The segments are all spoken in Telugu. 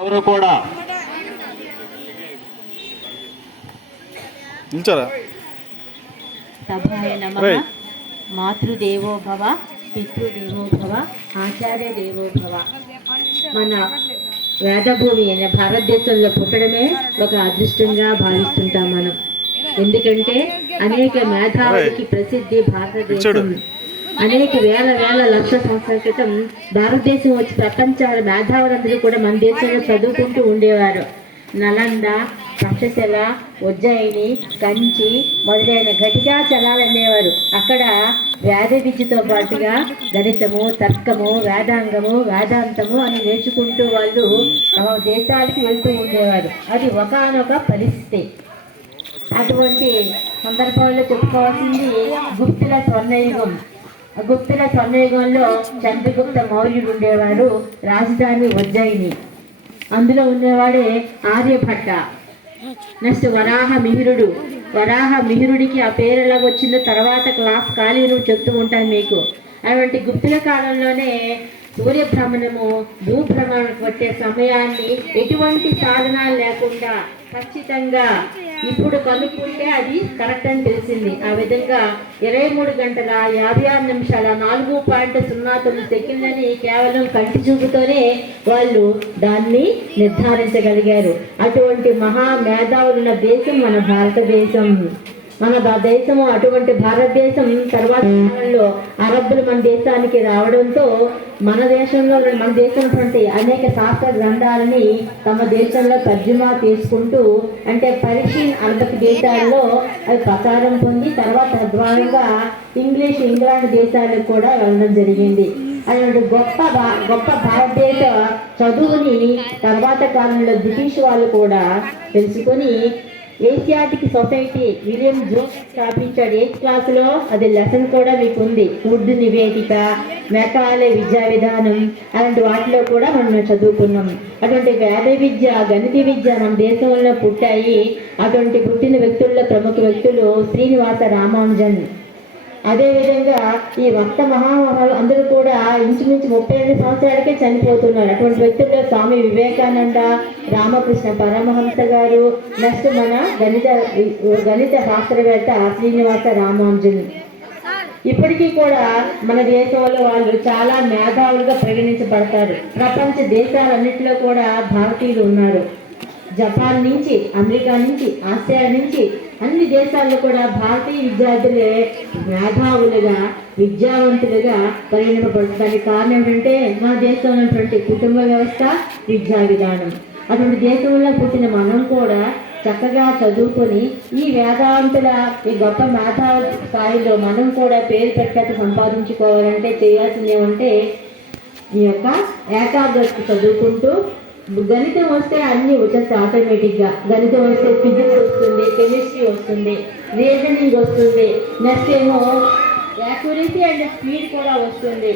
ఎవరు కూడా సభాయ నమః. మాతృదేవో భవ, పితృదేవో భవ, ఆచార్య దేవో భవ. మన వేదభూమి అయిన భారతదేశంలో పుట్టడమే ఒక అదృష్టంగా భావిస్తుంటాం మనం. ఎందుకంటే అనేక మేధావులకి ప్రసిద్ధి భారతదేశం. అనేక వేల వేల లక్ష సంవత్సరాల క్రితం భారతదేశం వచ్చి ప్రపంచ మేధావులందరూ కూడా మన దేశంలో చదువుకుంటూ ఉండేవారు. నలంద, తక్షశిల, ఉజ్జయిని, కంచి మొదలైన ఘటికాచలాలు అనేవారు. అక్కడ వేద విద్యతో పాటుగా గణితము, తర్కము, వేదాంగము, వేదాంతము అని నేర్చుకుంటూ వాళ్ళు తమ దేశాలకు వెళ్తూ ఉండేవారు. అది ఒకానొక పరిస్థితి. అటువంటి సందర్భంలో చెప్పుకోవాల్సింది గుప్తుల స్వర్ణయుగం. గుప్తుల స్వర్ణయుగంలో చంద్రగుప్త మౌర్యుడు ఉండేవారు. రాజధాని ఉజ్జయిని. అందులో ఉండేవాడే ఆర్యభట్ట. నెక్స్ట్ వరాహ మిహిరుడు. వరాహ మిహిరుడికి ఆ పేరు ఎలాగ వచ్చిందో తర్వాత క్లాస్ ఖాళీలు చెప్తూ ఉంటాను మీకు. అటువంటి గుప్తుల కాలంలోనే సూర్యభ్రమణము, భూభ్రమణం కొట్టే సమయాన్ని ఎటువంటి సాధనాలు లేకుండా ఖచ్చితంగా ఇప్పుడు కనుక్కుంటే అది కరెక్ట్ అని తెలిసింది. ఆ విధంగా 23 గంటల 56 నిమిషాల 4.09 సెకండ్లని కేవలం కంటి చూపుతోనే వాళ్ళు దాన్ని నిర్ధారించగలిగారు. అటువంటి మహా మేధావులున్న దేశం మన భారతదేశం. మన దేశము అటువంటి భారతదేశం తర్వాత కాలంలో అరబ్బులు మన దేశానికి రావడంతో మన దేశంలో అనేక శాస్త్ర గ్రంథాలని తమ దేశంలో తర్జుమా తీసుకుంటూ అంటే పర్షియన్ అరబిక్ దేశాల్లో అవి ప్రచారం పొంది తర్వాత ద్వారంగా ఇంగ్లీష్, ఇంగ్లాండ్ దేశాలకు కూడా వెళ్ళడం జరిగింది. అలాంటి గొప్ప భారతదేశ చదువుని తర్వాత కాలంలో బ్రిటిష్ వాళ్ళు కూడా తెలుసుకొని ఏషియాటిక్ సొసైటీ విలియం జోన్స్ స్థాపించాడు. 8th క్లాసులో అది లెసన్ కూడా మీకు ఉంది. ఫుడ్ నివేదిక, మెకాలే విద్యా విధానం అలాంటి వాటిలో కూడా మనం చదువుకున్నాం. అటువంటి వేద విద్య, గణిత విద్య మన దేశంలో పుట్టాయి. అటువంటి పుట్టిన వ్యక్తుల్లో ప్రముఖ వ్యక్తులు శ్రీనివాస రామానుజన్. అదేవిధంగా ఈ భక్త మహామహాలు అందరూ కూడా ఇంచుమించు 32 సంవత్సరాలకే చనిపోతున్నారు. అటువంటి వ్యక్తుల్లో స్వామి వివేకానంద, రామకృష్ణ పరమహంస గారు, నెక్స్ట్ మన గణిత శాస్త్రవేత్త శ్రీనివాస రామానుజన్. ఇప్పటికీ కూడా మన దేశంలో వాళ్ళు చాలా మేధావులుగా పరిగణించబడతారు. ప్రపంచ దేశాలన్నింటిలో కూడా భారతీయులు ఉన్నారు. జపాన్ నుంచి, అమెరికా నుంచి, ఆసియా నుంచి అన్ని దేశాల్లో కూడా భారతీయ విద్యార్థులే మేధావులుగా, విద్యావంతులుగా పరిగణింపబడుతుంది. కారణం ఏంటంటే మన దేశంలో ఉన్నటువంటి కుటుంబ వ్యవస్థ, విద్యా విధానం. అటువంటి దేశంలో పుట్టిన మనం కూడా చక్కగా చదువుకొని ఈ వేదాంతుల ఈ గొప్ప మేధావుల స్థాయిలో మనం కూడా పేరు ప్రఖ్యాతి సంపాదించుకోవాలంటే చేయాల్సింది ఏమంటే ఈ యొక్క ఏకాగ్రత చదువుకుంటూ గణితం వస్తే అన్నీ వచ్చేస్తాయి ఆటోమేటిక్గా. గణితం వస్తే ఫిజిక్స్ వస్తుంది, కెమిస్ట్రీ వస్తుంది, రీజనింగ్ వస్తుంది, నెక్స్ట్ ఏమో యాక్యురసీ అండ్ స్పీడ్ కూడా వస్తుంది.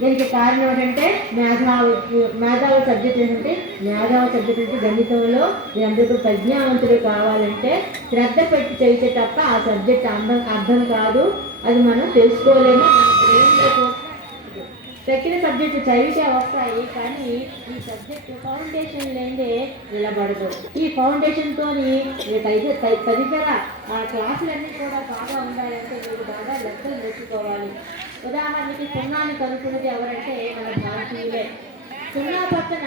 దీనికి కారణం ఏంటంటే మేధావి సబ్జెక్ట్ ఏంటంటే గణితంలో మీరందరూ ప్రజ్ఞావంతులు కావాలంటే శ్రద్ధ పెట్టి చదివితే తప్ప ఆ సబ్జెక్ట్ అర్థం కాదు. అది మనం తెలుసుకోలేము. తక్కిన సబ్జెక్టు చదివితే వస్తాయి, కానీ ఈ సబ్జెక్టు ఫౌండేషన్ లేదే నిలబడదు. ఈ ఫౌండేషన్తో తదితర క్లాసులన్నీ కూడా బాగా ఉండాలంటే మీరు బాగా లెక్కలు నేర్చుకోవాలి. ఉదాహరణకి సున్నాన్ని కనుక్కున్నది ఎవరంటే మన భారతీయులే. సున్నా పక్కన